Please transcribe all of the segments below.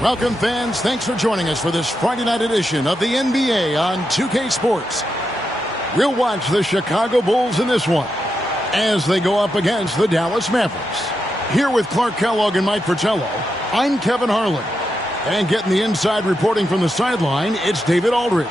Welcome, fans. Thanks for joining us for this Friday night edition of the NBA on 2K Sports. We'll watch the Chicago Bulls in this one as they go up against the Dallas Mavericks. Here with Clark Kellogg and Mike Fratello, I'm Kevin Harlan. And getting the inside reporting from the sideline, it's David Aldridge.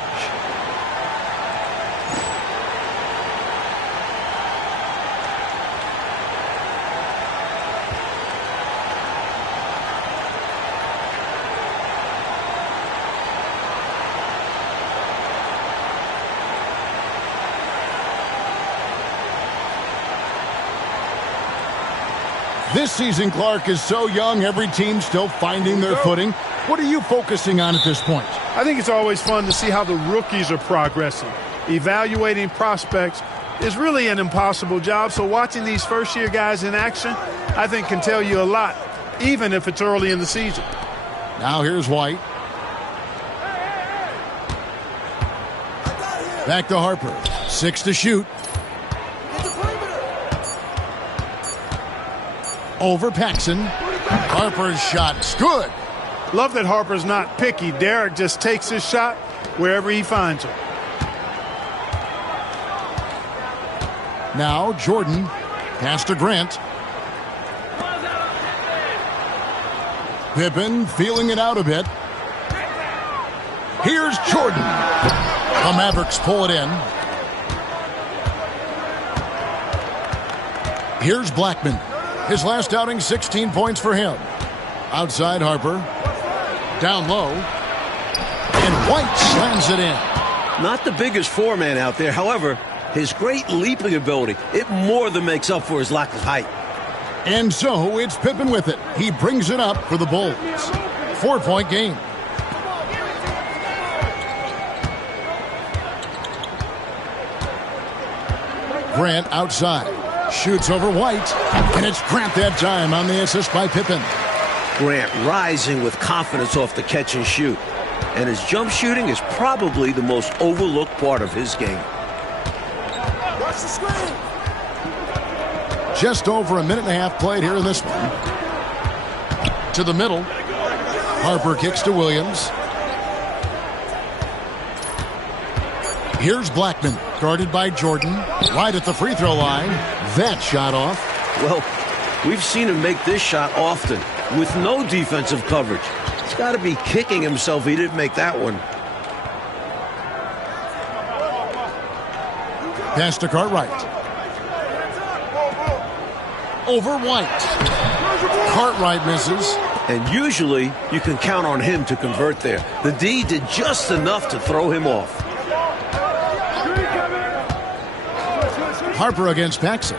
This season, Clark, is so young, every team still finding their footing. What are you focusing on at this point? I think it's always fun to see how the rookies are progressing. Evaluating prospects is really an impossible job, so watching these first-year guys in action, I think can tell you a lot, even if it's early in the season. Now here's White. Back to Harper. 6 to shoot. Over Paxson. Harper's shot's good. Love that Harper's not picky. Derek just takes his shot wherever he finds it. Now Jordan. Pass to Grant. Pippen feeling it out a bit. Here's Jordan. The Mavericks pull it in. Here's Blackman. His last outing, 16 points for him. Outside Harper. Down low. And White slams it in. Not the biggest four-man out there. However, his great leaping ability, it more than makes up for his lack of height. And so it's Pippen with it. He brings it up for the Bulls. 4-point game. Grant outside. Shoots over White. And it's Grant that time on the assist by Pippen. Grant rising with confidence off the catch and shoot. And his jump shooting is probably the most overlooked part of his game. Just over a minute and a half played here in this one. To the middle. Harper kicks to Williams. Here's Blackman, guarded by Jordan. Right at the free throw line. That shot off. Well, we've seen him make this shot often with no defensive coverage. He's got to be kicking himself he didn't make that one. Pass to Cartwright. Over White. Cartwright misses. And usually you can count on him to convert there. The D did just enough to throw him off. Harper against Paxson.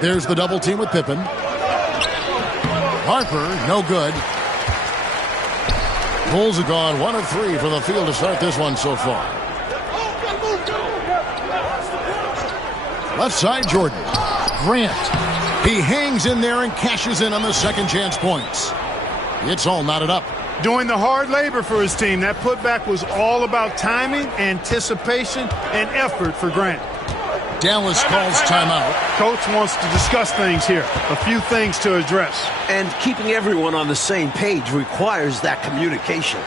There's the double team with Pippen. Harper, no good. Bulls have gone 1 of 3 for the field to start this one so far. Left side, Jordan. Grant. He hangs in there and cashes in on the second chance points. It's all knotted up. Doing the hard labor for his team. That putback was all about timing, anticipation, and effort for Grant. Dallas calls timeout. Coach wants to discuss things here. A few things to address. And keeping everyone on the same page requires that communication.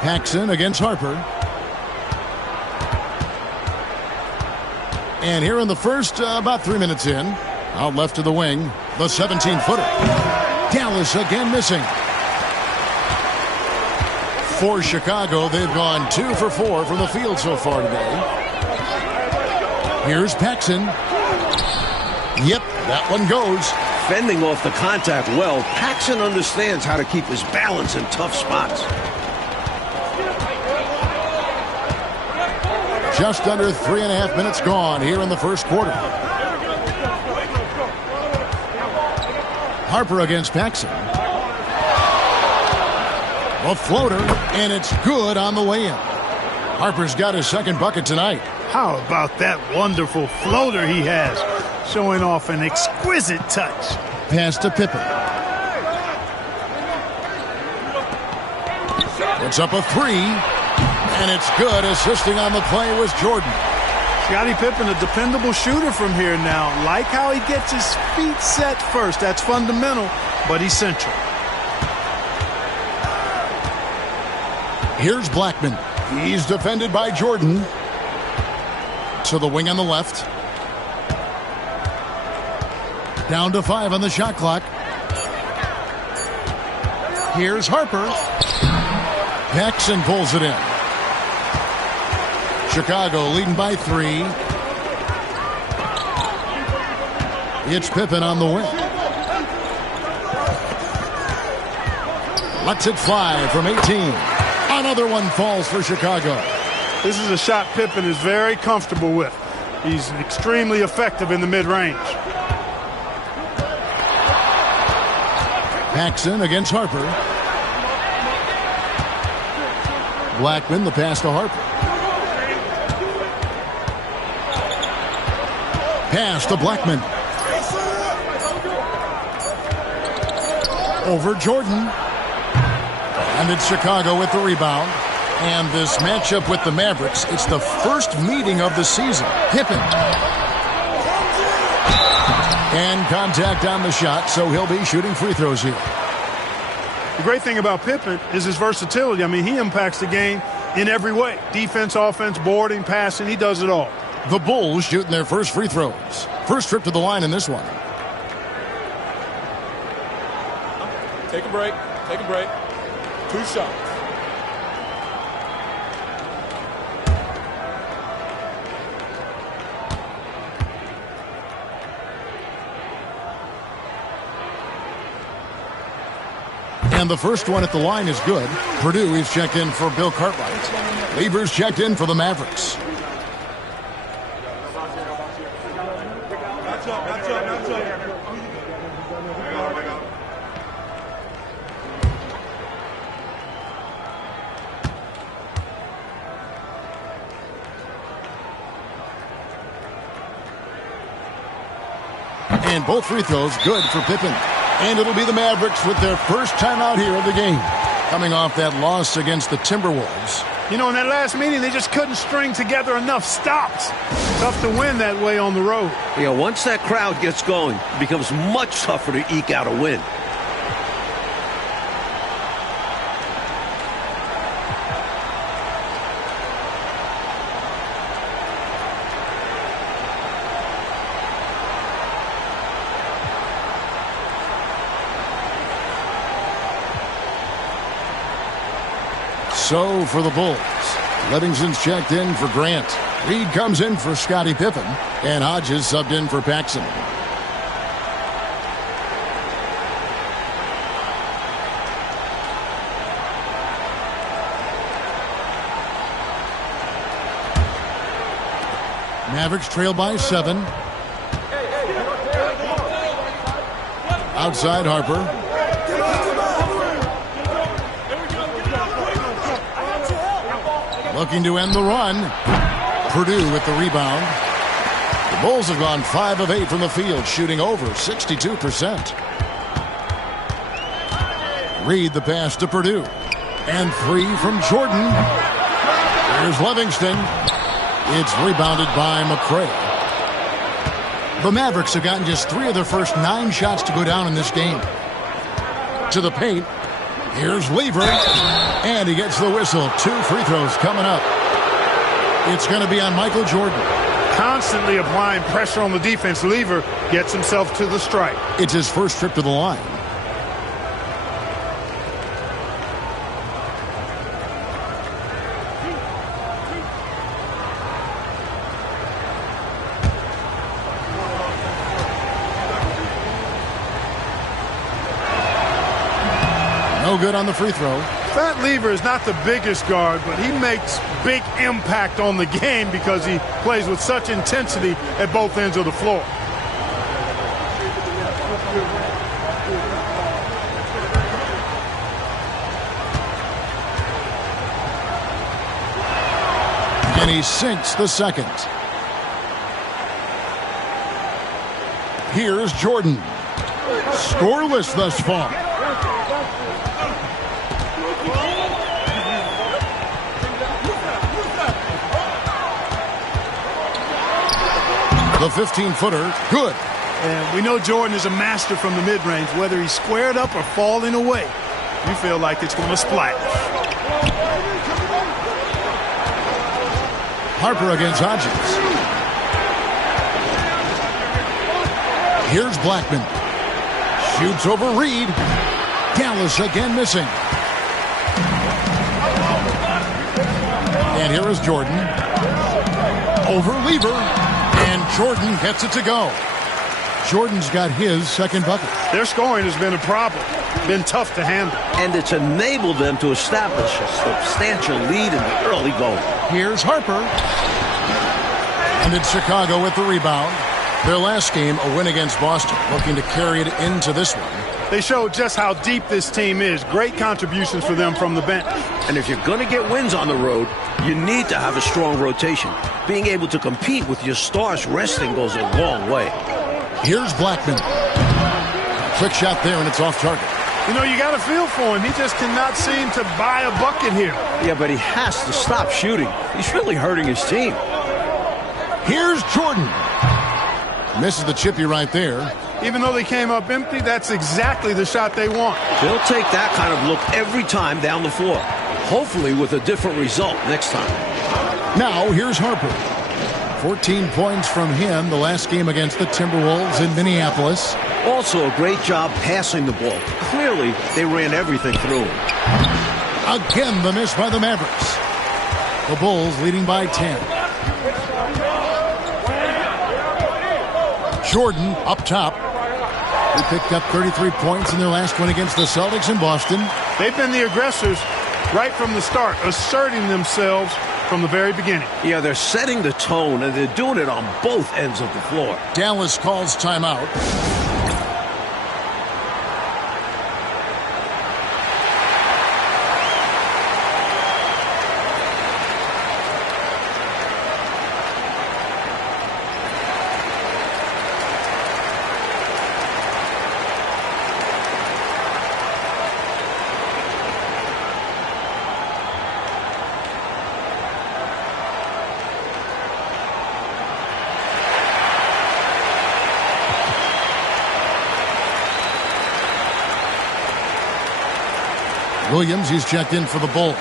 Paxson against Harper. And here in the first, about 3 minutes in, out left to the wing, the 17-footer. Dallas again missing. For Chicago, they've gone 2 for 4 from the field so far today. Here's Paxson. Yep, that one goes. Fending off the contact well, Paxson understands how to keep his balance in tough spots. Just under 3.5 minutes gone here in the first quarter. Harper against Paxson. A floater, and it's good on the way in. Harper's got his second bucket tonight. How about that wonderful floater he has, showing off an exquisite touch. Pass to Pippen. Puts up a 3, and it's good, assisting on the play was Jordan. Scottie Pippen, a dependable shooter from here now. Like how he gets his feet set first. That's fundamental, but essential. Here's Blackman. He's defended by Jordan. To the wing on the left. Down to 5 on the shot clock. Here's Harper. Paxson pulls it in. Chicago leading by 3. It's Pippen on the wing. Lets it fly from 18. Another one falls for Chicago. This is a shot Pippen is very comfortable with. He's extremely effective in the mid-range. Paxson against Harper. Blackman, the pass to Harper. Pass to Blackman. Over Jordan. And it's Chicago with the rebound. And this matchup with the Mavericks, it's the first meeting of the season. Pippen. And contact on the shot, so he'll be shooting free throws here. The great thing about Pippen is his versatility. I mean, he impacts the game in every way. Defense, offense, boarding, passing, he does it all. The Bulls shooting their first free throws. First trip to the line in this one. Take a break. Take a break. 2 shots. And the first one at the line is good. Purdue is checked in for Bill Cartwright. Lever's checked in for the Mavericks. And both free throws good for Pippen. And it'll be the Mavericks with their first time out here of the game, coming off that loss against the Timberwolves. You know, in that last meeting, they just couldn't string together enough stops. Tough to win that way on the road. Yeah, once that crowd gets going, it becomes much tougher to eke out a win. So for the Bulls, Livingston's checked in for Grant. Reed comes in for Scottie Pippen, and Hodges subbed in for Paxson. Mavericks trail by 7. Outside Harper. Looking to end the run. Purdue with the rebound. The Bulls have gone 5 of 8 from the field, shooting over 62%. Reed the pass to Purdue. And 3 from Jordan. Here's Livingston. It's rebounded by McCray. The Mavericks have gotten just 3 of their first 9 shots to go down in this game. To the paint. Here's Lever, and he gets the whistle. 2 free throws coming up. It's going to be on Michael Jordan. Constantly applying pressure on the defense. Lever gets himself to the strike. It's his first trip to the line. No good on the free throw. That Lever is not the biggest guard, but he makes big impact on the game because he plays with such intensity at both ends of the floor. And he sinks the second. Here's Jordan. Scoreless thus far. The 15-footer, good. And we know Jordan is a master from the mid-range. Whether he's squared up or falling away, you feel like it's going to splash. Harper against Hodges. Here's Blackman. Shoots over Reed. Dallas again missing. And here is Jordan. Over Lever. And Jordan gets it to go. Jordan's got his second bucket. Their scoring has been a problem. Been tough to handle. And it's enabled them to establish a substantial lead in the early going. Here's Harper. And it's Chicago with the rebound. Their last game, a win against Boston, looking to carry it into this one. They showed just how deep this team is. Great contributions for them from the bench. And if you're going to get wins on the road, you need to have a strong rotation. Being able to compete with your stars resting goes a long way. Here's Blackman. Quick shot there, and it's off target. You know, you got a feel for him. He just cannot seem to buy a bucket here. Yeah, but he has to stop shooting. He's really hurting his team. Here's Jordan. Misses the chippy right there. Even though they came up empty, that's exactly the shot they want. They'll take that kind of look every time down the floor. Hopefully with a different result next time. Now, here's Harper. 14 points from him the last game against the Timberwolves in Minneapolis. Also a great job passing the ball. Clearly, they ran everything through him. Again, the miss by the Mavericks. The Bulls leading by 10. Jordan up top. They picked up 33 points in their last win against the Celtics in Boston. They've been the aggressors right from the start, asserting themselves from the very beginning. Yeah, they're setting the tone, and they're doing it on both ends of the floor. Dallas calls timeout. Williams, he's checked in for the Bulls.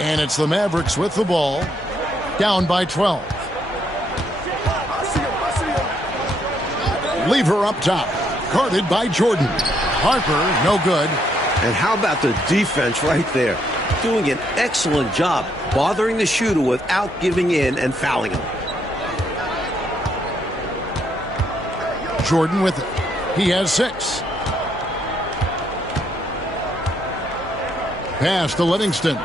And it's the Mavericks with the ball, down by 12. Lever up top, guarded by Jordan. Harper, no good. And how about the defense right there? Doing an excellent job bothering the shooter without giving in and fouling him. Jordan with it. He has 6. Pass to Livingston.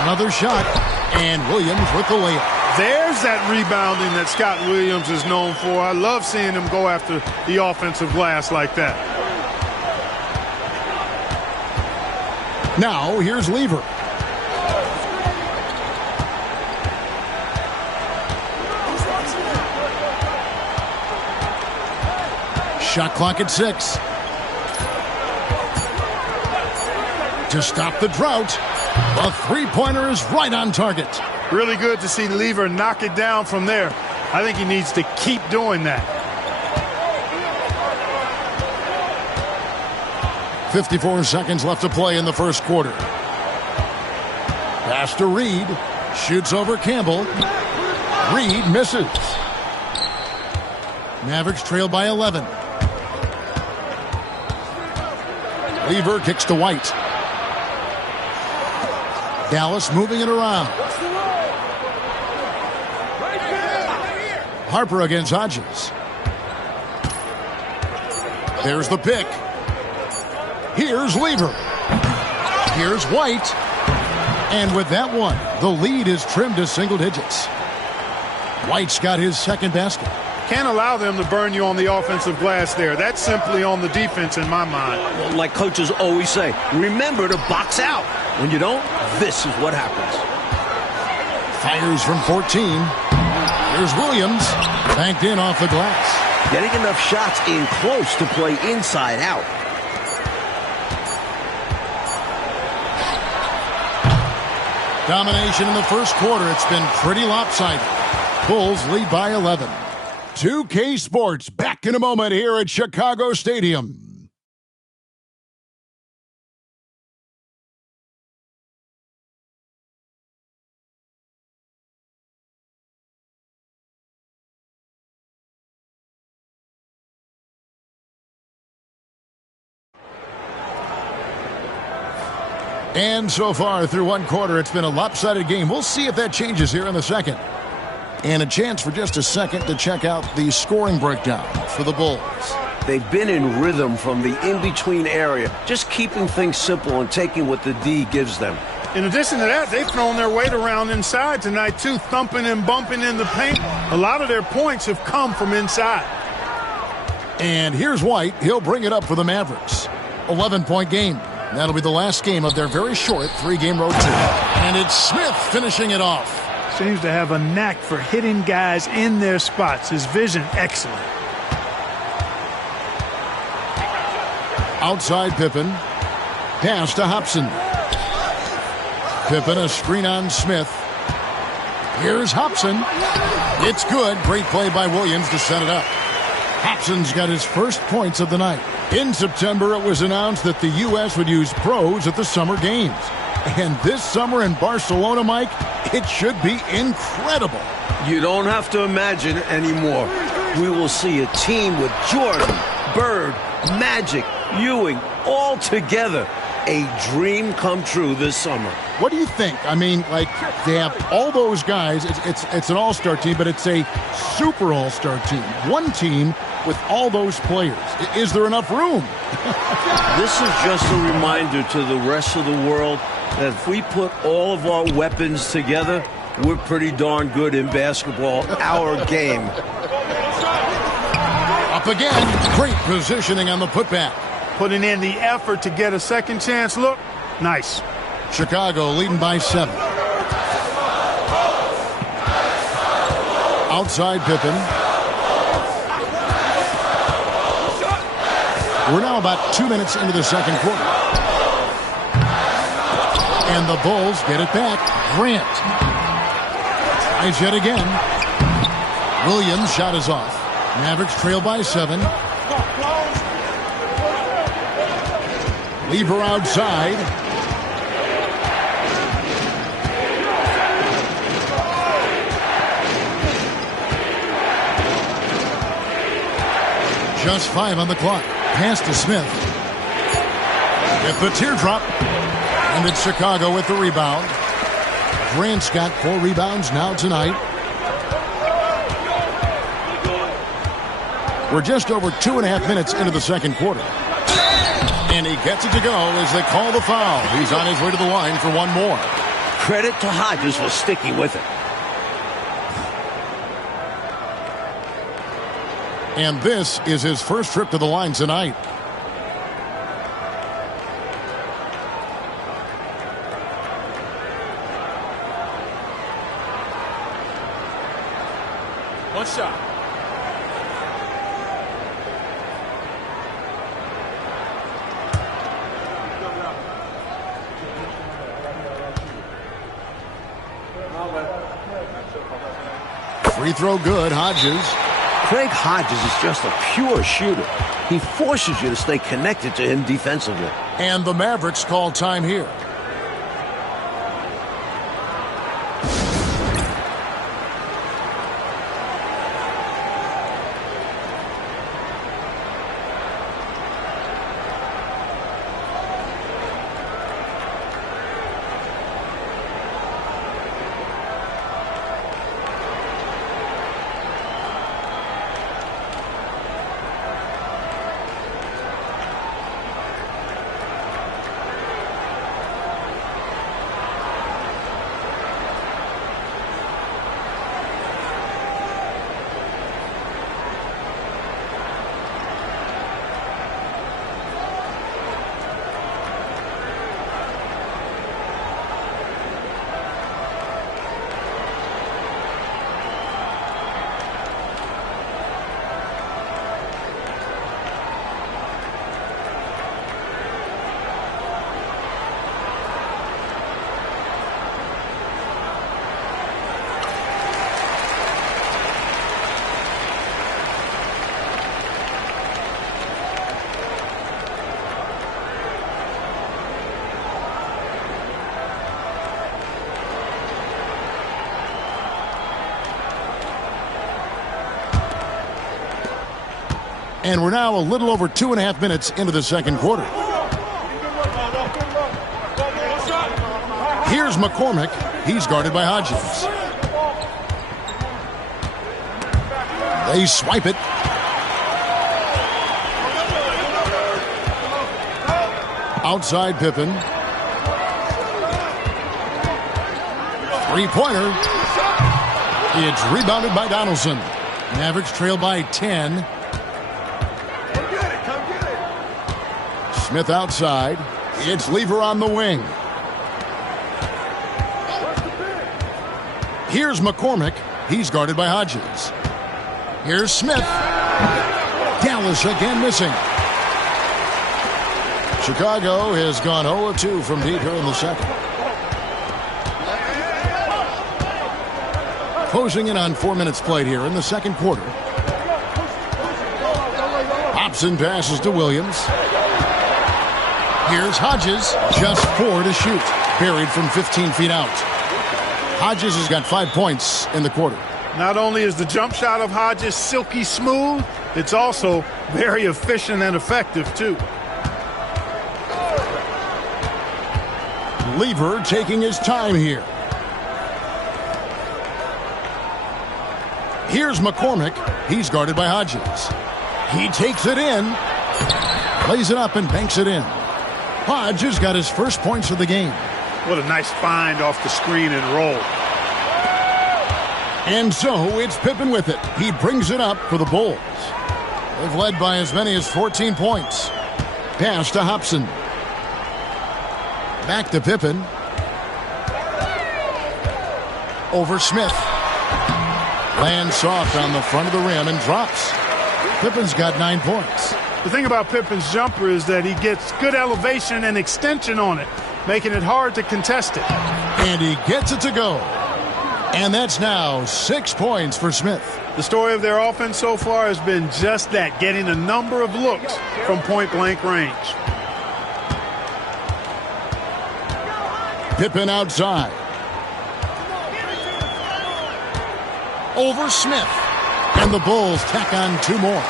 Another shot. And Williams with the layup. There's that rebounding that Scott Williams is known for. I love seeing him go after the offensive glass like that. Now, here's Lever. Shot clock at 6. To stop the drought, the three-pointer is right on target. Really good to see Lever knock it down from there. I think he needs to keep doing that. 54 seconds left to play in the first quarter. Pass to Reed. Shoots over Campbell. Reed misses. Mavericks trail by 11. Lever kicks to White. Dallas moving it around. Harper against Hodges. There's the pick. Here's Lever. Here's White. And with that one, the lead is trimmed to single digits. White's got his second basket. Can't allow them to burn you on the offensive glass there. That's simply on the defense in my mind. Well, like coaches always say, remember to box out. When you don't, this is what happens. Fires from 14. Here's Williams. Banked in off the glass. Getting enough shots in close to play inside out. Domination in the first quarter. It's been pretty lopsided. Bulls lead by 11. 2K Sports back in a moment here at Chicago Stadium. And so far through one quarter, it's been a lopsided game. We'll see if that changes here in the second. And a chance for just a second to check out the scoring breakdown for the Bulls. They've been in rhythm from the in-between area, just keeping things simple and taking what the D gives them. In addition to that, they've thrown their weight around inside tonight, too, thumping and bumping in the paint. A lot of their points have come from inside. And here's White. He'll bring it up for the Mavericks. 11-point game. That'll be the last game of their very short 3-game road trip. And it's Smith finishing it off. Seems to have a knack for hitting guys in their spots. His vision, excellent. Outside Pippen. Pass to Hobson. Pippen, a screen on Smith. Here's Hobson. It's good. Great play by Williams to set it up. Hobson's got his first points of the night. In September, it was announced that the U.S. would use pros at the Summer Games. And this summer in Barcelona, Mike, it should be incredible. You don't have to imagine anymore. We will see a team with Jordan, Bird, Magic, Ewing, all together. A dream come true this summer. What do you think? I mean, like, they have all those guys. It's an all-star team, but it's a super all-star team. One team with all those players. Is there enough room? This is just a reminder to the rest of the world that if we put all of our weapons together, we're pretty darn good in basketball. Our game. Up again. Great positioning on the putback. Putting in the effort to get a second chance look. Nice. Chicago leading by 7. Outside Pippen. We're now about 2 minutes into the second quarter. And the Bulls get it back. Grant. Tries yet again. Williams' shot is off. Mavericks trail by 7. Lever outside. Just 5 on the clock. Pass to Smith. Get the teardrop. And it's Chicago with the rebound. Grant's got 4 rebounds now tonight. We're just over 2.5 minutes into the second quarter. And he gets it to go as they call the foul. He's on his way to the line for one more. Credit to Hodges for sticking with it. And this is his first trip to the line tonight. One shot. Free throw good, Hodges. Craig Hodges is just a pure shooter. He forces you to stay connected to him defensively. And the Mavericks call time here. And we're now a little over 2.5 minutes into the second quarter. Here's McCormick. He's guarded by Hodges. They swipe it. Outside Pippen. Three-pointer. It's rebounded by Donaldson. Mavericks trail by 10. Smith outside. It's Lever on the wing. Here's McCormick. He's guarded by Hodges. Here's Smith. Dallas again missing. Chicago has gone 0-2 from deep here in the second. Closing in on 4 minutes played here in the second quarter. Hobson passes to Williams. Here's Hodges. Just 4 to shoot. Buried from 15 feet out. Hodges has got 5 points in the quarter. Not only is the jump shot of Hodges silky smooth, it's also very efficient and effective, too. Lever taking his time here. Here's McCormick. He's guarded by Hodges. He takes it in. Plays it up and banks it in. Hodges got his first points of the game. What a nice find off the screen and roll. And so it's Pippen with it. He brings it up for the Bulls. They've led by as many as 14 points. Pass to Hobson. Back to Pippen. Over Smith. Lands soft on the front of the rim and drops. Pippen's got 9 points. The thing about Pippen's jumper is that he gets good elevation and extension on it, making it hard to contest it. And he gets it to go. And that's now 6 points for Smith. The story of their offense so far has been just that, getting a number of looks from point-blank range. Pippen outside. Over Smith. And the Bulls tack on 2 more.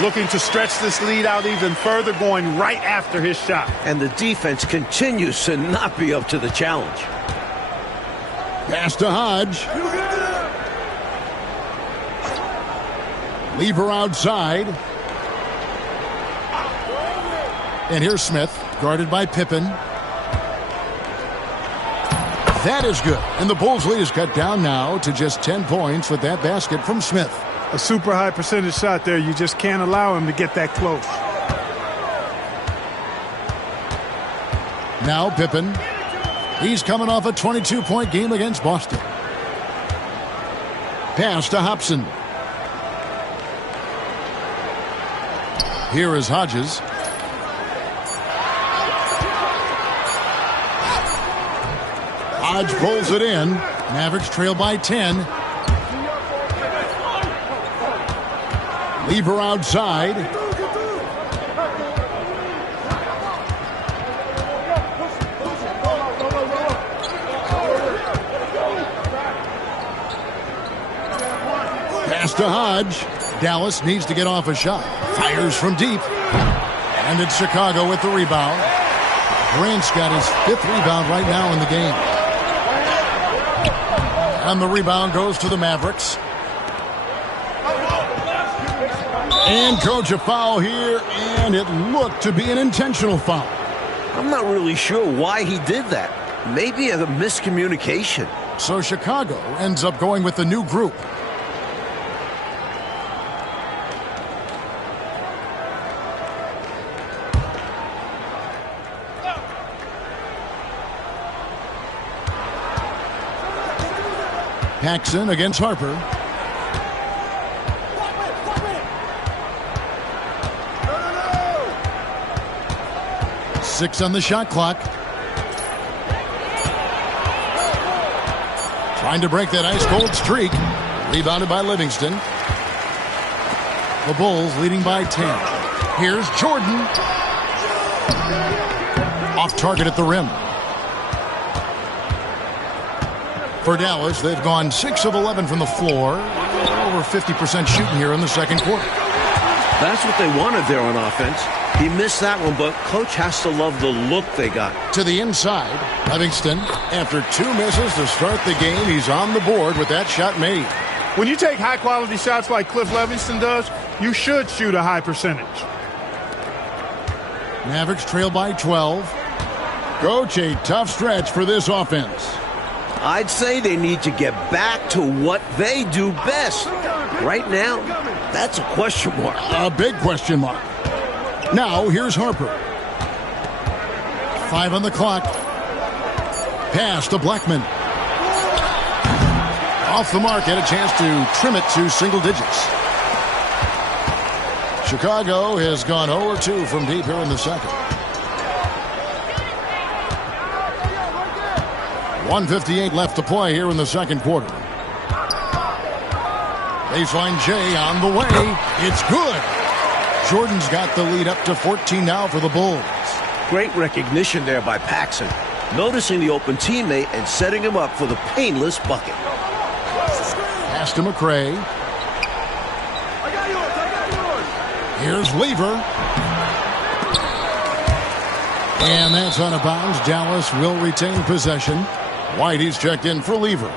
Looking to stretch this lead out even further, going right after his shot. And the defense continues to not be up to the challenge. Pass to Hodge. Lever outside. And here's Smith, guarded by Pippen. That is good. And the Bulls' lead is cut down now to just 10 points with that basket from Smith. A super high percentage shot there. You just can't allow him to get that close. Now Pippen. He's coming off a 22-point game against Boston. Pass to Hobson. Here is Hodges. Hodge pulls it in. Mavericks trail by 10. Lever outside. Pass to Hodge. Dallas needs to get off a shot. Fires from deep. And it's Chicago with the rebound. Grant's got his 5th rebound right now in the game. And the rebound goes to the Mavericks. And coach, a foul here, and it looked to be an intentional foul. I'm not really sure why he did that. Maybe a miscommunication. So Chicago ends up going with the new group. Paxson against Harper. Six on the shot clock. Trying to break that ice-cold streak. Rebounded by Livingston. The Bulls leading by 10. Here's Jordan. Off target at the rim. For Dallas, they've gone 6 of 11 from the floor. Over 50% shooting here in the second quarter. That's what they wanted there on offense. He missed that one, but coach has to love the look they got. To the inside, Livingston, after 2 misses to start the game, he's on the board with that shot made. When you take high-quality shots like Cliff Livingston does, you should shoot a high percentage. Mavericks trail by 12. Coach, a tough stretch for this offense. I'd say they need to get back to what they do best. Right now, that's a question mark. A big question mark. Now, here's Harper. 5 on the clock. Pass to Blackman. Off the mark, had a chance to trim it to single digits. Chicago has gone 0-2 from deep here in the second. 1:58 left to play here in the second quarter. Baseline J on the way. It's good. Jordan's got the lead up to 14 now for the Bulls. Great recognition there by Paxson. Noticing the open teammate and setting him up for the painless bucket. Pass to McRae. Here's Lever. And that's out of bounds. Dallas will retain possession. Whitey's checked in for Lever.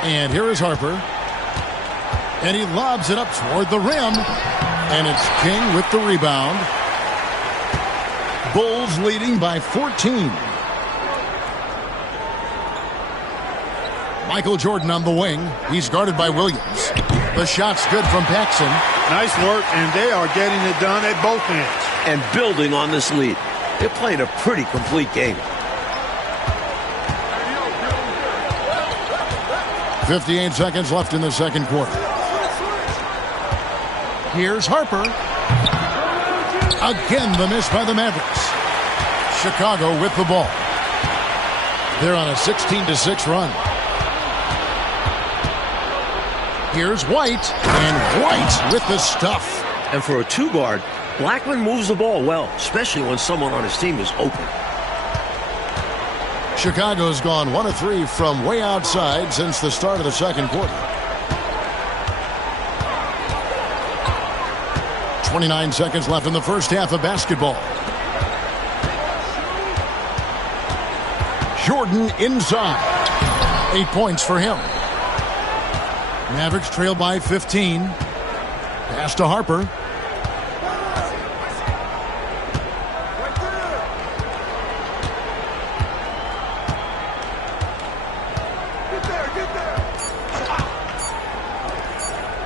And here is Harper. And he lobs it up toward the rim. And it's King with the rebound. Bulls leading by 14. Michael Jordan on the wing. He's guarded by Williams. The shot's good from Paxson. Nice work, and they are getting it done at both ends. And building on this lead. They're playing a pretty complete game. 58 seconds left in the second quarter. Here's Harper. Again, the miss by the Mavericks. Chicago with the ball. They're on a 16-6 run. Here's White, and White with the stuff. And for a two-guard, Blackman moves the ball well, especially when someone on his team is open. Chicago's gone 1 of 3 from way outside since the start of the second quarter. 29 seconds left in the first half of basketball. Jordan inside. 8 points for him. Mavericks trail by 15. Pass to Harper.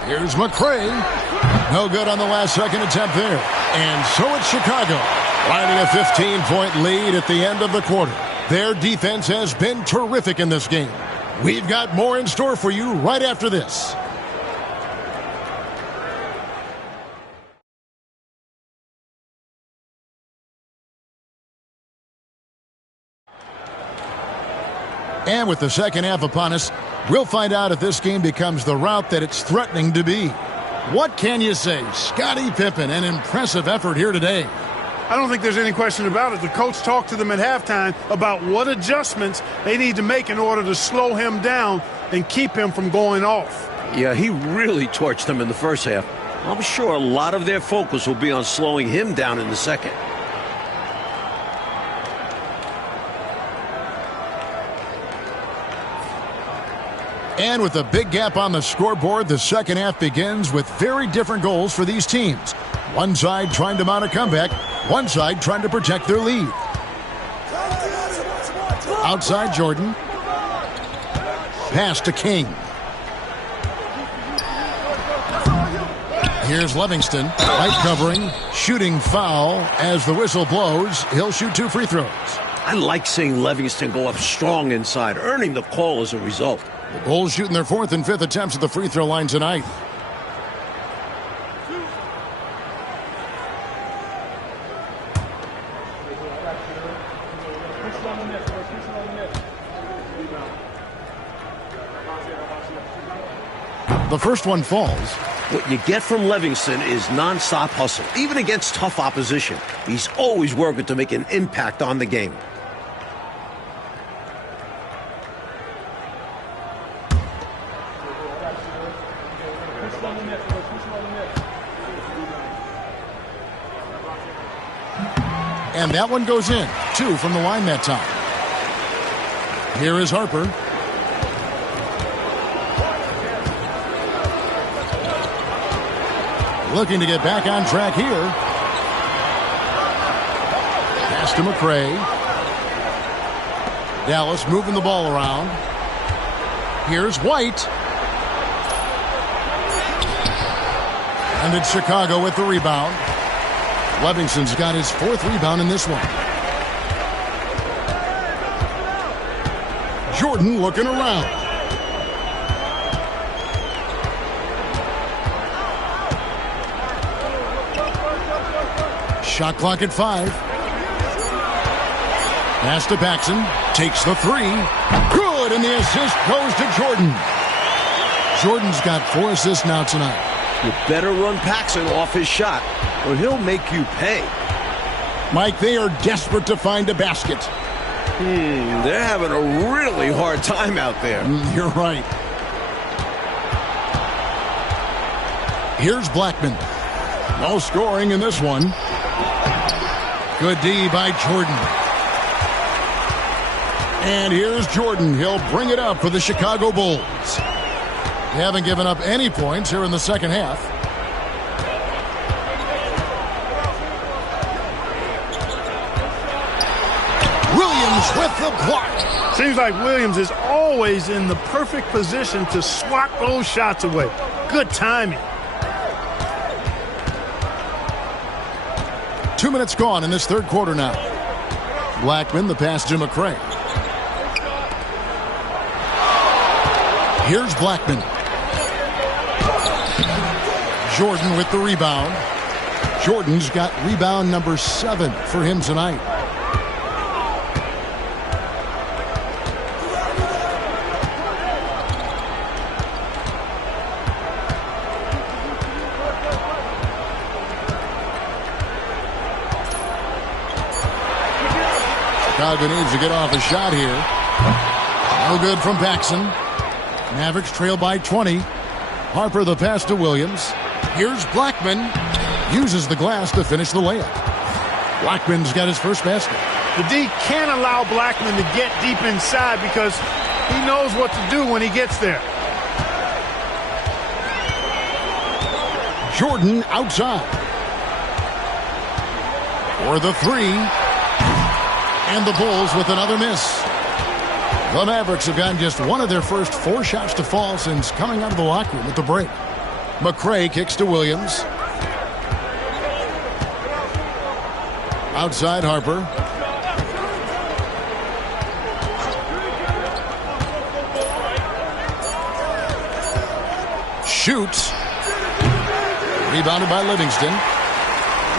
Here's McRae. No good on the last second attempt there. And so it's Chicago, riding a 15-point lead at the end of the quarter. Their defense has been terrific in this game. We've got more in store for you right after this. And with the second half upon us, we'll find out if this game becomes the rout that it's threatening to be. What can you say? Scottie Pippen, an impressive effort here today. I don't think there's any question about it. The coach talked to them at halftime about what adjustments they need to make in order to slow him down and keep him from going off. Yeah, he really torched them in the first half. I'm sure a lot of their focus will be on slowing him down in the second. And with a big gap on the scoreboard, the second half begins with very different goals for these teams. One side trying to mount a comeback, one side trying to protect their lead. Outside Jordan. Pass to King. Here's Livingston. Light covering. Shooting foul as the whistle blows. He'll shoot 2 free throws. I like seeing Livingston go up strong inside, earning the call as a result. The Bulls shooting their 4th and 5th attempts at the free throw line tonight. The first one falls. What you get from Livingston is nonstop hustle, even against tough opposition. He's always working to make an impact on the game. And that one goes in. 2 from the line that time. Here is Harper. Looking to get back on track here. Pass to McCray. Dallas moving the ball around. Here's White. And it's Chicago with the rebound. Livingston's got his 4th rebound in this one. Jordan looking around. Shot clock at 5. Pass to Paxson. Takes the 3. Good, and the assist goes to Jordan. Jordan's got 4 assists now tonight. You better run Paxson off his shot, or he'll make you pay. Mike, they are desperate to find a basket. They're having a really hard time out there. You're right. Here's Blackman. No scoring in this one. Good D by Jordan. And here's Jordan. He'll bring it up for the Chicago Bulls. They haven't given up any points here in the second half. Williams with the block. Seems like Williams is always in the perfect position to swat those shots away. Good timing. 2 minutes gone in this third quarter now. Blackman, the pass to McCray. Here's Blackman. Jordan with the rebound. Jordan's got rebound number 7 for him tonight. Chicago needs to get off a shot here. No good from Paxson. Mavericks trail by 20. Harper the pass to Williams. Here's Blackman. Uses the glass to finish the layup. Blackman's got his first basket. The D can't allow Blackman to get deep inside because he knows what to do when he gets there. Jordan outside. For the 3. And the Bulls with another miss. The Mavericks have gotten just one of their first 4 shots to fall since coming out of the locker room at the break. McCray kicks to Williams. Outside Harper. Shoots. Rebounded by Livingston.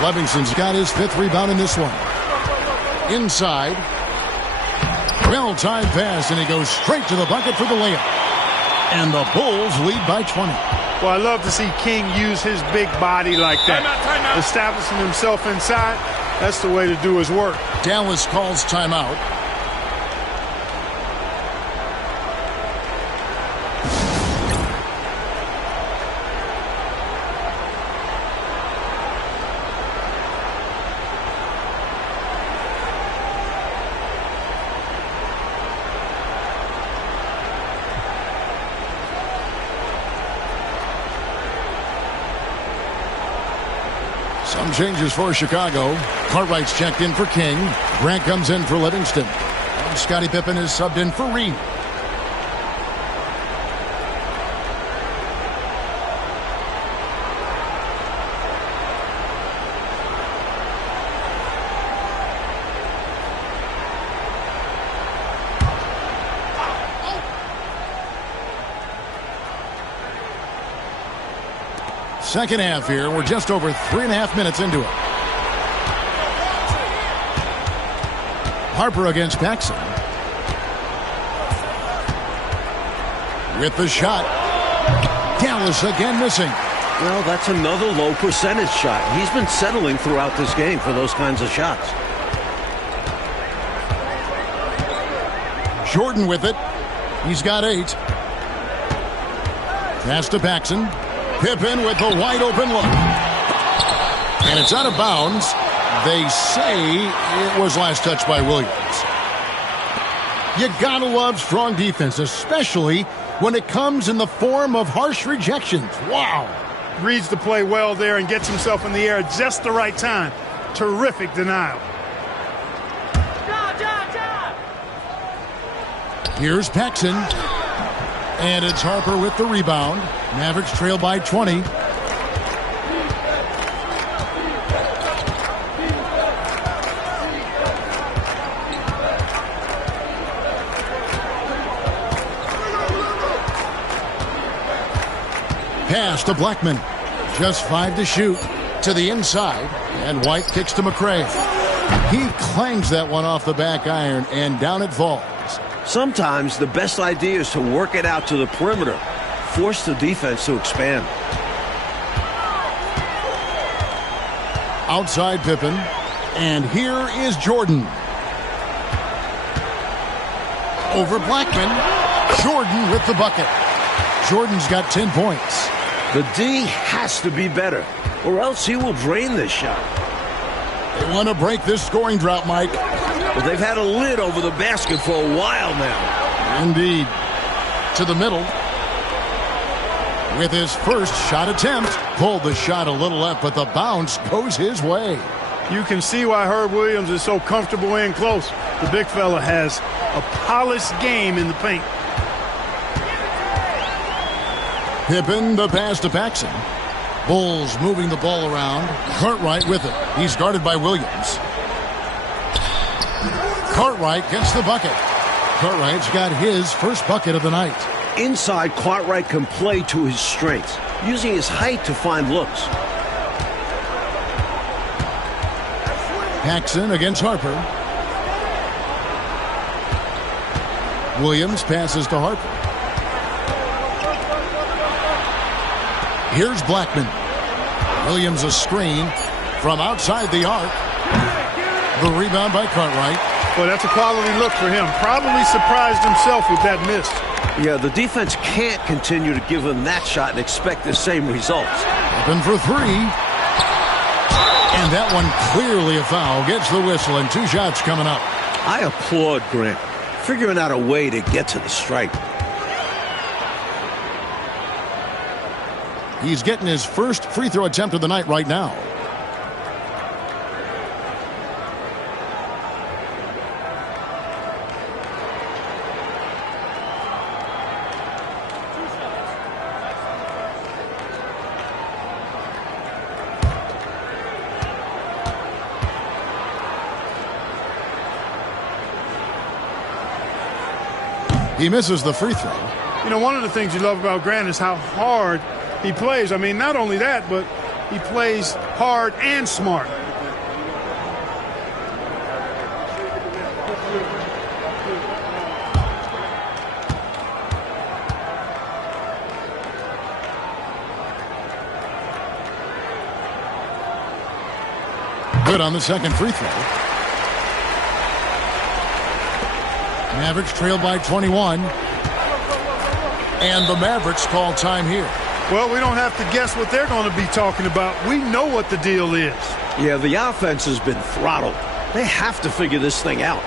Livingston's got his 5th rebound in this one. Inside. Well-timed pass, and he goes straight to the bucket for the layup. And the Bulls lead by 20. Well, I love to see King use his big body like that. Timeout. Establishing himself inside, that's the way to do his work. Dallas calls timeout. Some changes for Chicago. Cartwright's checked in for King. Grant comes in for Livingston. And Scottie Pippen is subbed in for Reed. Second half here. We're just over 3.5 minutes into it. Harper against Paxson. With the shot. Dallas again missing. Well, that's another low percentage shot. He's been settling throughout this game for those kinds of shots. Jordan with it. He's got 8. Pass to Paxson. Pippen with the wide open look. And it's out of bounds. They say it was last touched by Williams. You gotta love strong defense, especially when it comes in the form of harsh rejections. Wow. Reads the play well there and gets himself in the air at just the right time. Terrific denial. Here's Paxson. And it's Harper with the rebound. Mavericks trail by 20. Pass to Blackman. Just 5 to shoot. To the inside. And White kicks to McRae. He clangs that one off the back iron, and down it falls. Sometimes the best idea is to work it out to the perimeter. Force the defense to expand. Outside Pippen. And here is Jordan. Over Blackman. Jordan with the bucket. Jordan's got 10 points. The D has to be better, or else he will drain this shot. They want to break this scoring drought, Mike. But they've had a lid over the basket for a while now. Indeed. To the middle. With his first shot attempt. Pulled the shot a little left, but the bounce goes his way. You can see why Herb Williams is so comfortable in close. The big fella has a polished game in the paint. Pippen, the pass to Paxson. Bulls moving the ball around. Cartwright with it. He's guarded by Williams. Cartwright gets the bucket. Cartwright's got his first bucket of the night. Inside, Cartwright can play to his strengths, using his height to find looks. Paxson against Harper. Williams passes to Harper. Here's Blackman. Williams a screen from outside the arc. The rebound by Cartwright. Well, that's a quality look for him. Probably surprised himself with that miss. Yeah, the defense can't continue to give him that shot and expect the same results. Open for 3. And that one clearly a foul. Gets the whistle, and 2 shots coming up. I applaud Grant, figuring out a way to get to the stripe. He's getting his first free throw attempt of the night right now. He misses the free throw. You know, one of the things you love about Grant is how hard he plays. I mean, not only that, but he plays hard and smart. Good on the second free throw. Mavericks trail by 21. And the Mavericks call time here. Well, we don't have to guess what they're going to be talking about. We know what the deal is. Yeah, the offense has been throttled. They have to figure this thing out.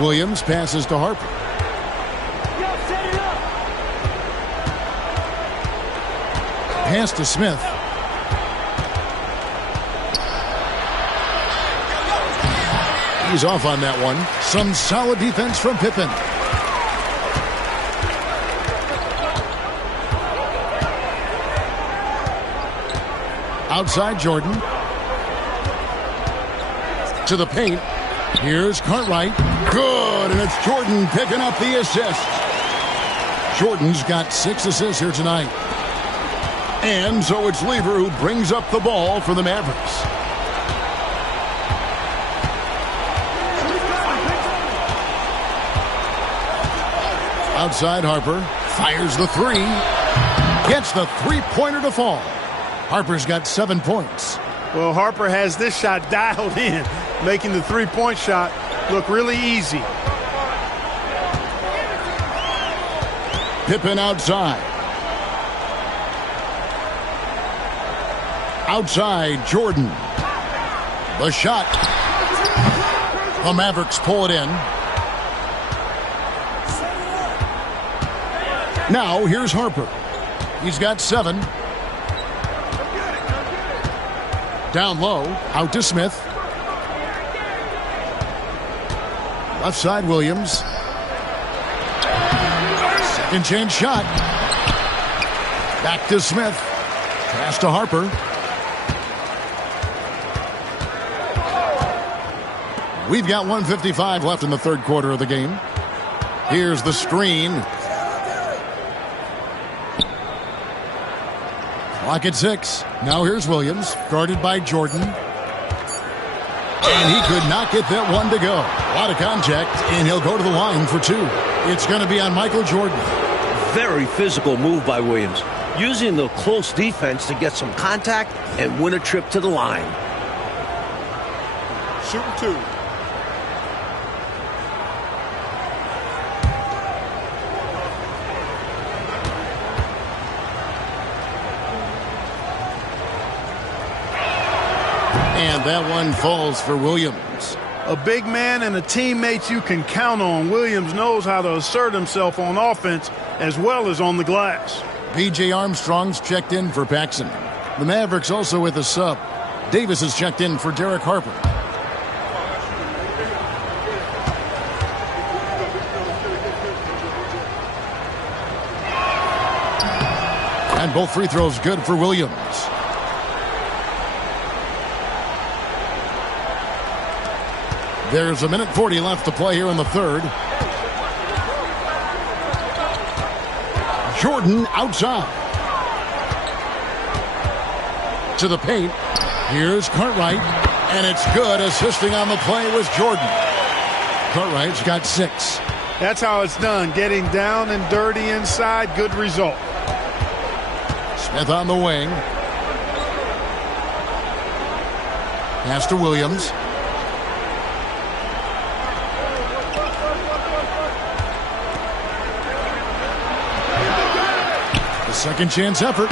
Williams passes to Harper. Pass to Smith. He's off on that one. Some solid defense from Pippen. Outside Jordan. To the paint. Here's Cartwright. Good, and it's Jordan picking up the assist. Jordan's got 6 assists here tonight. And so it's Lever who brings up the ball for the Mavericks. Outside Harper. Fires the 3. Gets the three-pointer to fall. Harper's got 7 points. Well, Harper has this shot dialed in, making the three-point shot look really easy. Pippen outside. Outside Jordan. The shot. The Mavericks pull it in. Now here's Harper. He's got 7. Down low, out to Smith. Left side Williams. Second chance shot. Back to Smith. Pass to Harper. We've got 1:55 left in the third quarter of the game. Here's the screen. Clock at 6. Now here's Williams, guarded by Jordan. And he could not get that one to go. A lot of contact, and he'll go to the line for 2. It's going to be on Michael Jordan. Very physical move by Williams, using the close defense to get some contact and win a trip to the line. Shooting 2. And that one falls for Williams. A big man and a teammate you can count on. Williams knows how to assert himself on offense as well as on the glass. B.J. Armstrong's checked in for Paxson. The Mavericks also with a sub. Davis has checked in for Derek Harper. And both free throws good for Williams. There's 1:40 left to play here in the third. Jordan outside. To the paint. Here's Cartwright. And it's good. Assisting on the play was Jordan. Cartwright's got 6. That's how it's done. Getting down and dirty inside. Good result. Smith on the wing. Pass to Williams. Second chance effort.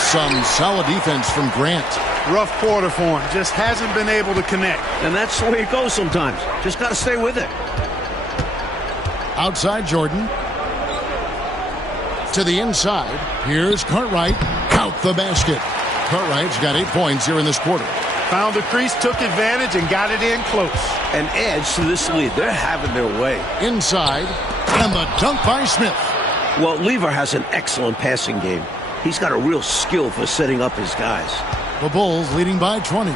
Some solid defense from Grant. Rough quarter for him. Just hasn't been able to connect. And that's the way it goes sometimes. Just got to stay with it. Outside Jordan. To the inside. Here's Cartwright. Count the basket. Cartwright's got 8 points here in this quarter. Found the crease, took advantage, and got it in close. An edge to this lead. They're having their way. Inside. And the dunk by Smith. Well, Lever has an excellent passing game. He's got a real skill for setting up his guys. The Bulls leading by 20.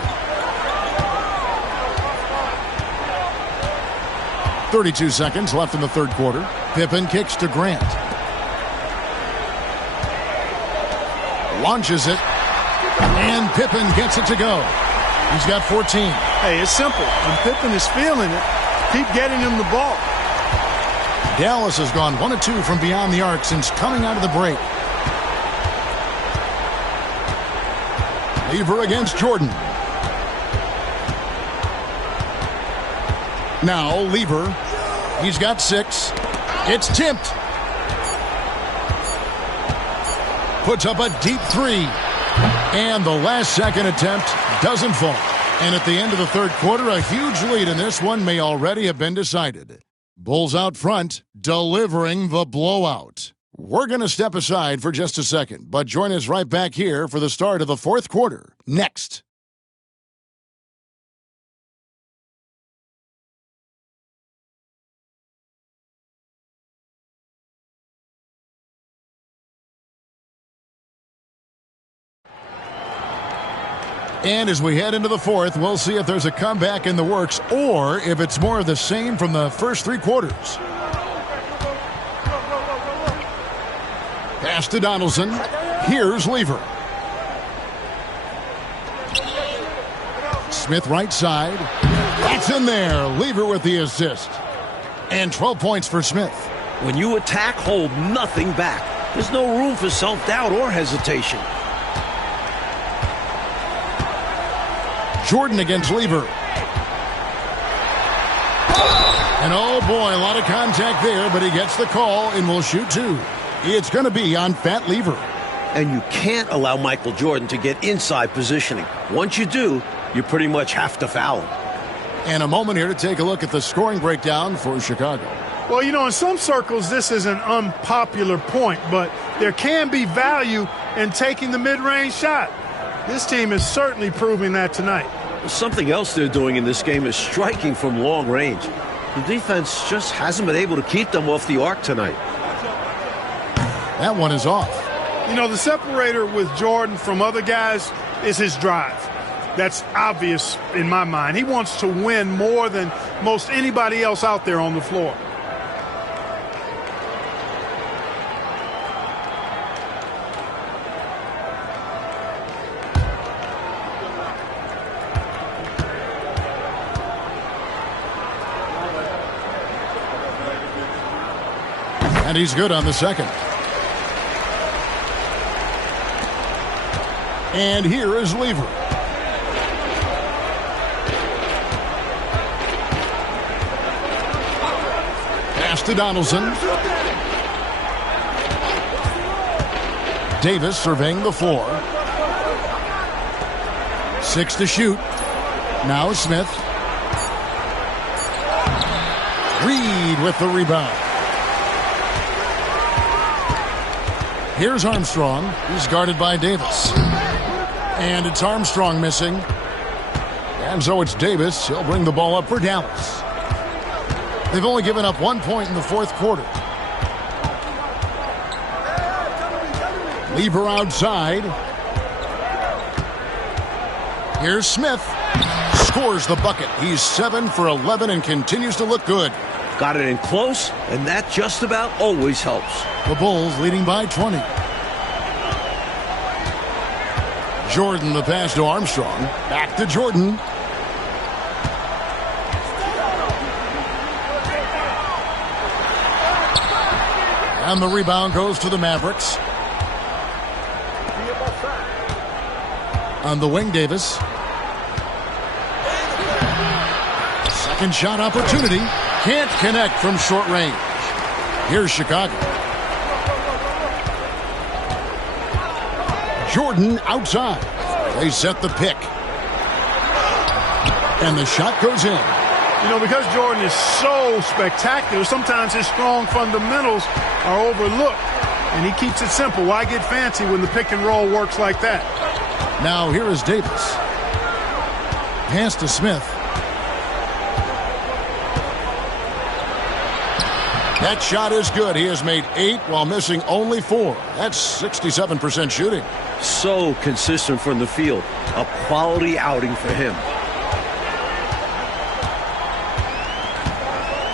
32 seconds left in the third quarter. Pippen kicks to Grant. Launches it. And Pippen gets it to go. He's got 14. Hey, it's simple. When Pippen is feeling it, keep getting him the ball. Dallas has gone 1 of 2 from beyond the arc since coming out of the break. Lever against Jordan. Now Lever. He's got 6. It's tipped. Puts up a deep 3. And the last second attempt doesn't fall. And at the end of the third quarter, a huge lead in this one may already have been decided. Bulls out front, delivering the blowout. We're going to step aside for just a second, but join us right back here for the start of the fourth quarter. Next. And as we head into the fourth, we'll see if there's a comeback in the works or if it's more of the same from the first three quarters. Pass to Donaldson. Here's Lever. Smith right side. It's in there. Lever with the assist. And 12 points for Smith. When you attack, hold nothing back. There's no room for self-doubt or hesitation. Jordan against Lever. And oh boy, a lot of contact there, but he gets the call and will shoot two. It's going to be on Fat Lever. And you can't allow Michael Jordan to get inside positioning. Once you do, you pretty much have to foul him. And a moment here to take a look at the scoring breakdown for Chicago. Well, you know, in some circles, this is an unpopular point, but there can be value in taking the mid-range shot. This team is certainly proving that tonight. Something else they're doing in this game is striking from long range. The defense just hasn't been able to keep them off the arc tonight. That one is off. You know, the separator with Jordan from other guys is his drive. That's obvious in my mind. He wants to win more than most anybody else out there on the floor. And he's good on the second. And here is Lever. Pass to Donaldson. Davis surveying the floor. 6 to shoot. Now Smith. Reed with the rebound. Here's Armstrong. He's guarded by Davis. And it's Armstrong missing. And so it's Davis. He'll bring the ball up for Dallas. They've only given up 1 point in the fourth quarter. Lever outside. Here's Smith. Scores the bucket. He's 7 for 11 and continues to look good. Got it in close, and that just about always helps. The Bulls leading by 20. Jordan, the pass to Armstrong. Back to Jordan. And the rebound goes to the Mavericks. On the wing, Davis. Second shot opportunity. Can't connect from short range. Here's Chicago. Jordan outside. They set the pick. And the shot goes in. You know, because Jordan is so spectacular, sometimes his strong fundamentals are overlooked. And he keeps it simple. Why get fancy when the pick and roll works like that? Now here is Davis. Pass to Smith. That shot is good. He has made 8 while missing only 4. That's 67% shooting. So consistent from the field. A quality outing for him.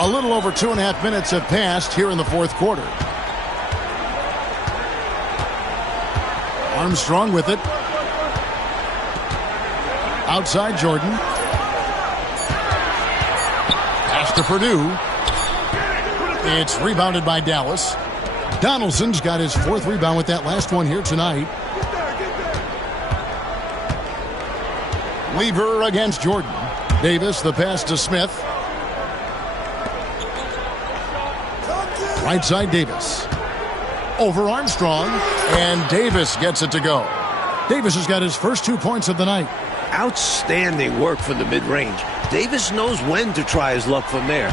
A little over 2.5 minutes have passed here in the fourth quarter. Armstrong with it. Outside Jordan. Pass to Purdue. It's rebounded by Dallas. Donaldson's got his 4th rebound with that last one here tonight. Lever against Jordan. Davis, the pass to Smith. Right side Davis. Over Armstrong. And Davis gets it to go. Davis has got his first 2 points of the night. Outstanding work from the mid-range. Davis knows when to try his luck from there.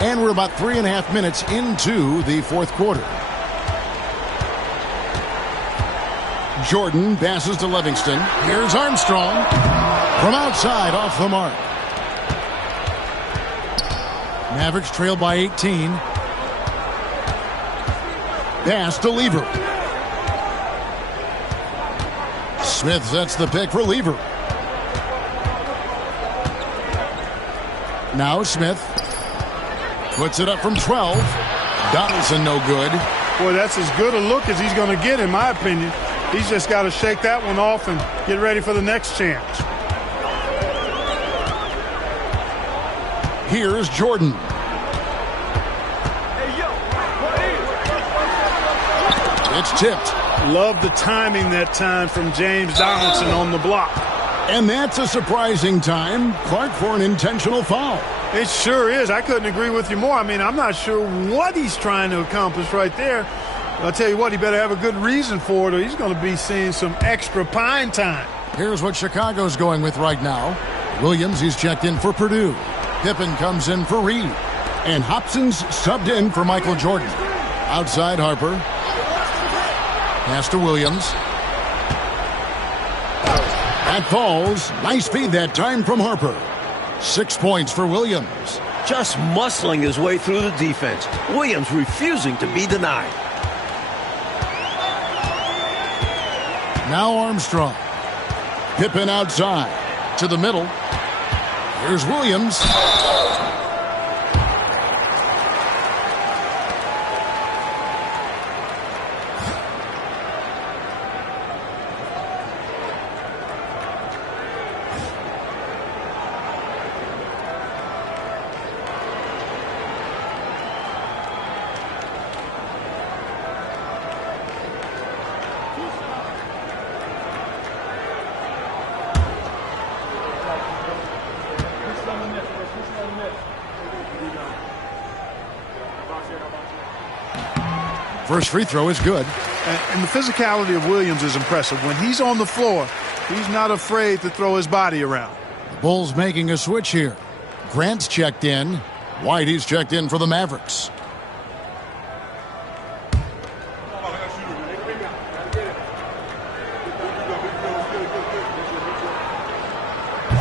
And we're about 3.5 minutes into the fourth quarter. Jordan passes to Livingston. Here's Armstrong. From outside, off the mark. Mavericks trail by 18. Pass to Lever. Smith sets the pick for Lever. Now Smith puts it up from 12. Donaldson no good. Boy, that's as good a look as he's going to get, in my opinion. He's just got to shake that one off and get ready for the next chance. Here's Jordan. It's tipped. Love the timing that time from James Donaldson on the block. And that's a surprising time, Clark, for an intentional foul. It sure is. I couldn't agree with you more. I mean, I'm not sure what he's trying to accomplish right there. I'll tell you what, he better have a good reason for it, or he's going to be seeing some extra pine time. Here's what Chicago's going with right now. Williams, he's checked in for Purdue. Pippen comes in for Reed. And Hobson's subbed in for Michael Jordan. Outside Harper. Pass to Williams. That falls. Nice feed that time from Harper. 6 points for Williams. Just muscling his way through the defense. Williams refusing to be denied. Now Armstrong. Pippen outside. To the middle. Here's Williams. First free throw is good. And the physicality of Williams is impressive. When he's on the floor, he's not afraid to throw his body around. The Bulls making a switch here. Grant's checked in. White, he's checked in for the Mavericks.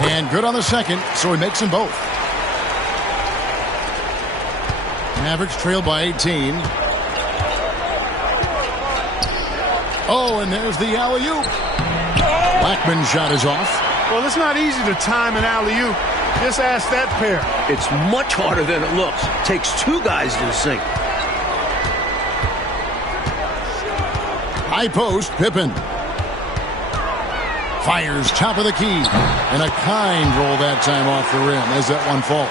And good on the second, so he makes them both. Mavericks trail by 18. Oh, and there's the alley-oop. Blackman's shot is off. Well, it's not easy to time an alley-oop. Just ask that pair. It's much harder than it looks. Takes two guys to sink. High post, Pippen. Fires top of the key. And a kind roll that time off the rim as that one falls.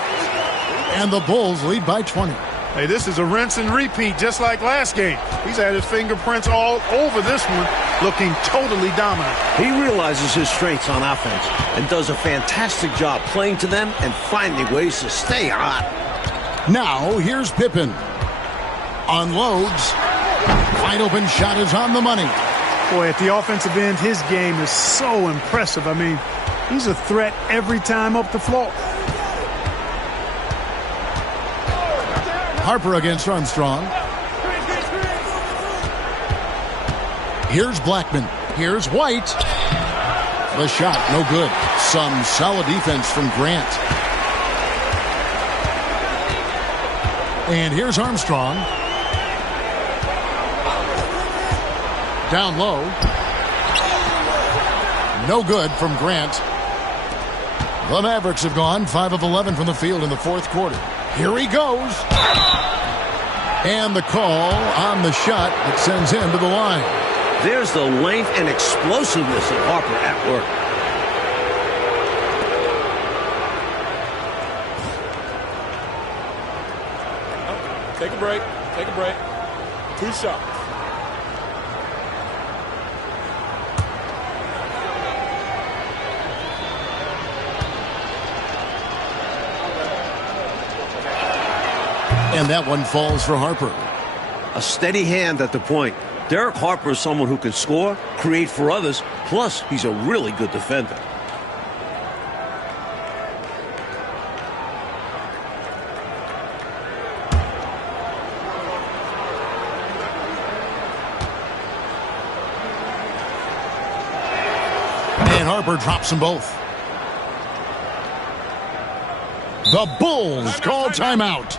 And the Bulls lead by 20. Hey, this is a rinse and repeat just like last game. He's had his fingerprints all over this one, looking totally dominant. He realizes his strengths on offense and does a fantastic job playing to them and finding ways to stay hot. Now, here's Pippen. Unloads. Wide open shot is on the money. Boy, at the offensive end, his game is so impressive. I mean, he's a threat every time up the floor. Harper against Armstrong. Here's Blackman. Here's White. The shot, no good. Some solid defense from Grant. And here's Armstrong. Down low. No good from Grant. The Mavericks have gone 5 of 11 from the field in the fourth quarter. Here he goes. And the call on the shot that sends him to the line. There's the length and explosiveness of Harper at work. Take a break. Take a break. 2 shots. And that one falls for Harper. A steady hand at the point. Derek Harper is someone who can score, create for others, plus he's a really good defender. And Harper drops them both. The Bulls call timeout.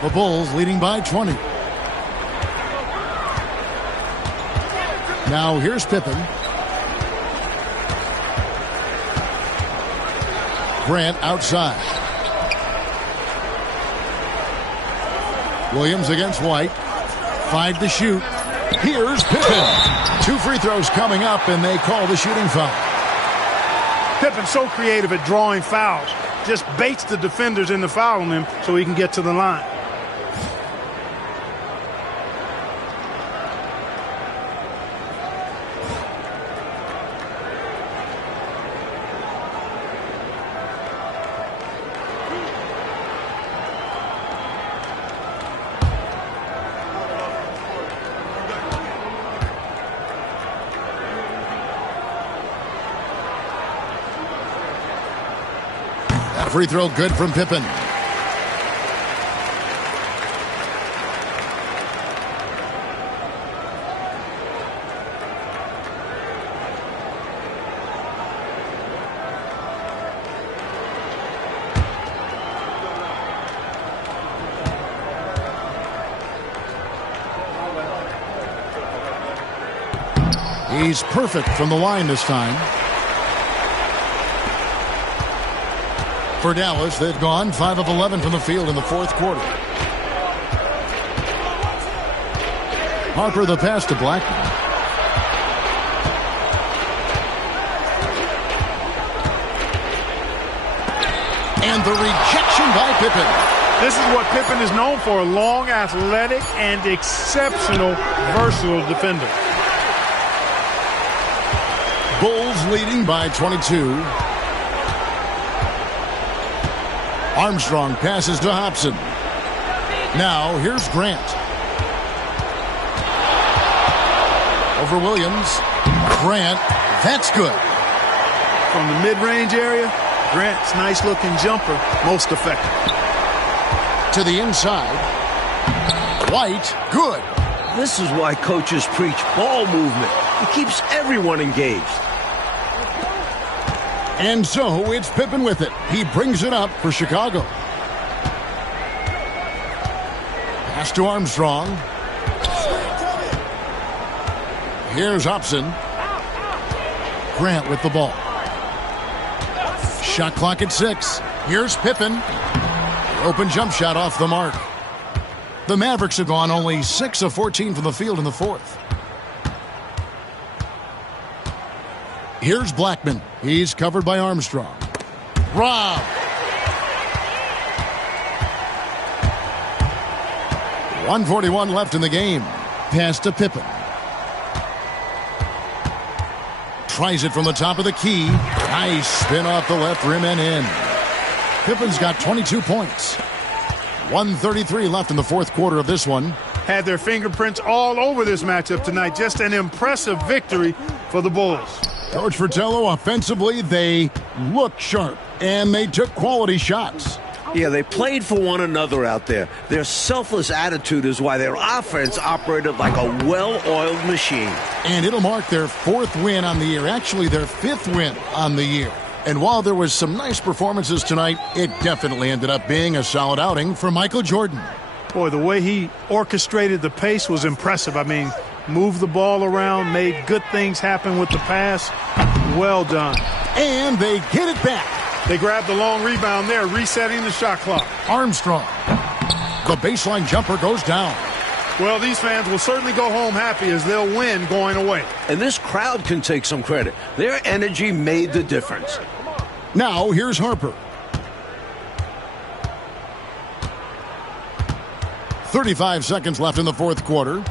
The Bulls leading by 20. Now here's Pippen. Grant outside. Williams against White. 5 to shoot. Here's Pippen. 2 free throws coming up, and they call the shooting foul. Pippen's so creative at drawing fouls. Just baits the defenders into fouling him so he can get to the line. Free throw good from Pippen. He's perfect from the line this time. For Dallas, they've gone 5 of 11 from the field in the fourth quarter. Harper the pass to Blackman. And the rejection by Pippen. This is what Pippen is known for, a long, athletic, and exceptional, versatile defender. Bulls leading by 22. Armstrong passes to Hobson. Now here's Grant. Over Williams. Grant, that's good. From the mid-range area, Grant's nice-looking jumper, most effective. To the inside. White, good. This is why coaches preach ball movement. It keeps everyone engaged. And so it's Pippen with it. He brings it up for Chicago. Pass to Armstrong. Here's Hobson. Grant with the ball. Shot clock at 6. Here's Pippen. Open jump shot off the mark. The Mavericks have gone only 6 of 14 from the field in the fourth. Here's Blackman. He's covered by Armstrong. Rob. .141 left in the game. Pass to Pippen. Tries it from the top of the key. Nice spin off the left rim and in. Pippen's got 22 points. 1:33 left in the fourth quarter of this one. Had their fingerprints all over this matchup tonight. Just an impressive victory for the Bulls. Coach Fratello, offensively, they looked sharp, and they took quality shots. Yeah, they played for one another out there. Their selfless attitude is why their offense operated like a well-oiled machine. And it'll mark their fourth win on the year, actually their fifth win on the year. And while there was some nice performances tonight, it definitely ended up being a solid outing for Michael Jordan. Boy, the way he orchestrated the pace was impressive. I mean, moved the ball around, made good things happen with the pass. Well done. And they get it back. They grabbed the long rebound there, resetting the shot clock. Armstrong. The baseline jumper goes down. Well, these fans will certainly go home happy as they'll win going away. And this crowd can take some credit. Their energy made the difference. Now, here's Harper. 35 seconds left in the fourth quarter.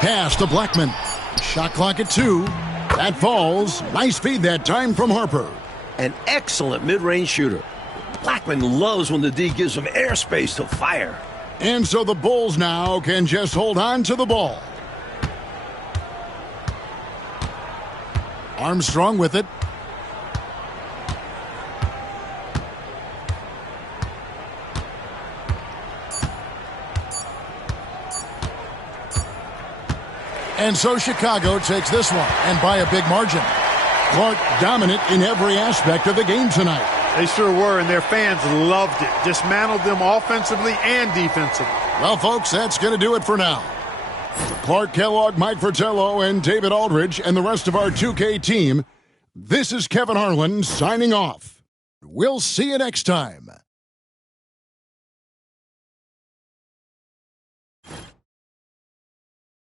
Pass to Blackman. Shot clock at 2. That falls. Nice feed that time from Harper. An excellent mid-range shooter. Blackman loves when the D gives him airspace to fire. And so the Bulls now can just hold on to the ball. Armstrong with it. And so Chicago takes this one, and by a big margin. Clark dominant in every aspect of the game tonight. They sure were, and their fans loved it. Dismantled them offensively and defensively. Well, folks, that's going to do it for now. For Clark Kellogg, Mike Fratello, and David Aldridge, and the rest of our 2K team, this is Kevin Harlan signing off. We'll see you next time.